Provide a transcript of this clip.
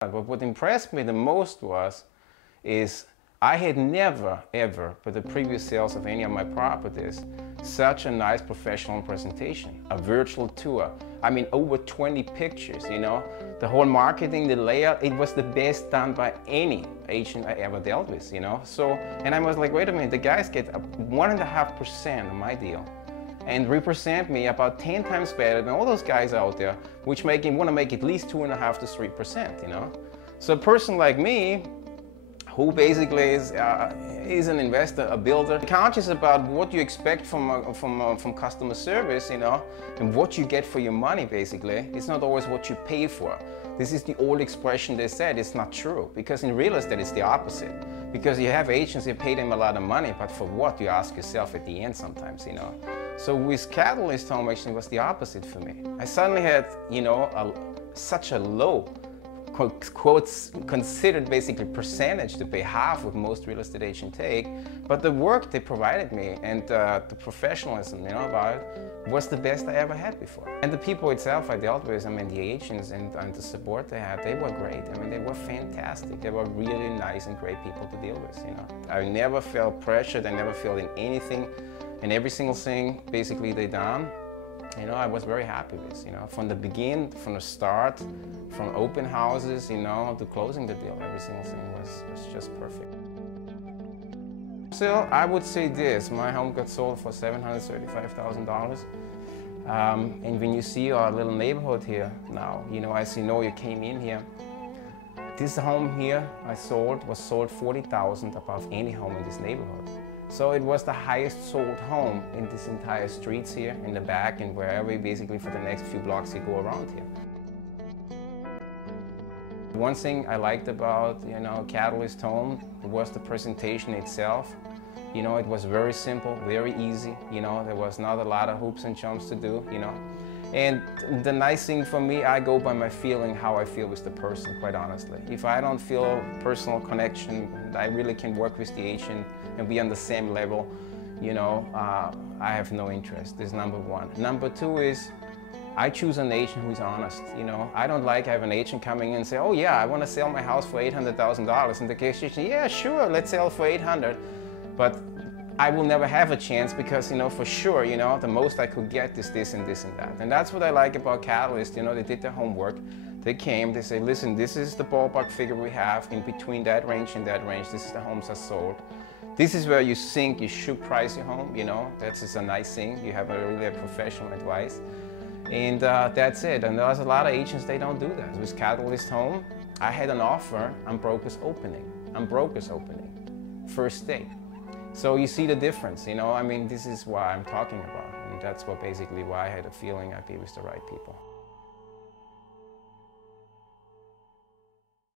But what impressed me the most is I had never, ever, for the previous sales of any of my properties, such a nice professional presentation, a virtual tour. I mean, over 20 pictures, you know. The whole marketing, the layout, it was the best done by any agent I ever dealt with, you know. So, and I was like, wait a minute, the guys get 1.5% of my deal and represent me about 10 times better than all those guys out there, which want to make at least 2.5 to 3%, you know. So a person like me, who basically is an investor, a builder, conscious about what you expect from customer service, you know, and what you get for your money, basically. It's not always what you pay for. This is the old expression they said, it's not true. Because in real estate, it's the opposite. Because you have agents, you pay them a lot of money, but for what, you ask yourself at the end sometimes, you know. So with CataList Home, actually, it was the opposite for me. I suddenly had, you know, such a low, quotes, considered basically percentage to pay, half what most real estate agents take, but the work they provided me and the professionalism, you know, about it was the best I ever had before. And the people itself I dealt with, I mean, the agents and the support they had, they were great. I mean, they were fantastic. They were really nice and great people to deal with, you know. I never felt pressured. I never felt in anything, and every single thing basically they done, you know, I was very happy with, you know, from the beginning, from the start, from open houses, you know, to closing the deal, every single thing was just perfect. So I would say this, my home got sold for $735,000. And when you see our little neighborhood here now, you know, as you know, you came in here, this home here I sold was sold $40,000 above any home in this neighborhood. So it was the highest sold home in this entire streets here, in the back and wherever, basically for the next few blocks you go around here. One thing I liked about, you know, CataList Home was the presentation itself. You know, it was very simple, very easy. You know, there was not a lot of hoops and jumps to do, you know. And the nice thing for me, I go by my feeling, how I feel with the person, quite honestly. If I don't feel personal connection, I really can work with the agent and be on the same level, you know, I have no interest. This is number one. Number two is, I choose an agent who's honest, you know. I don't like have an agent coming in and say, oh yeah, I want to sell my house for $800,000. And the agent, yeah, sure, let's sell for $800,000. But I will never have a chance because, you know, for sure, you know, the most I could get is this and this and that. And that's what I like about CataList. You know, they did their homework. They came, they say, listen, this is the ballpark figure we have in between that range and that range. This is the homes are sold. This is where you think you should price your home, you know. That's just a nice thing. You have really a professional advice. And that's it. And there's a lot of agents, they don't do that. With CataList Home, I had an offer on brokers opening. On brokers opening. First day. So you see the difference, you know. I mean, this is what I'm talking about. And that's what basically why I had a feeling I'd be with the right people.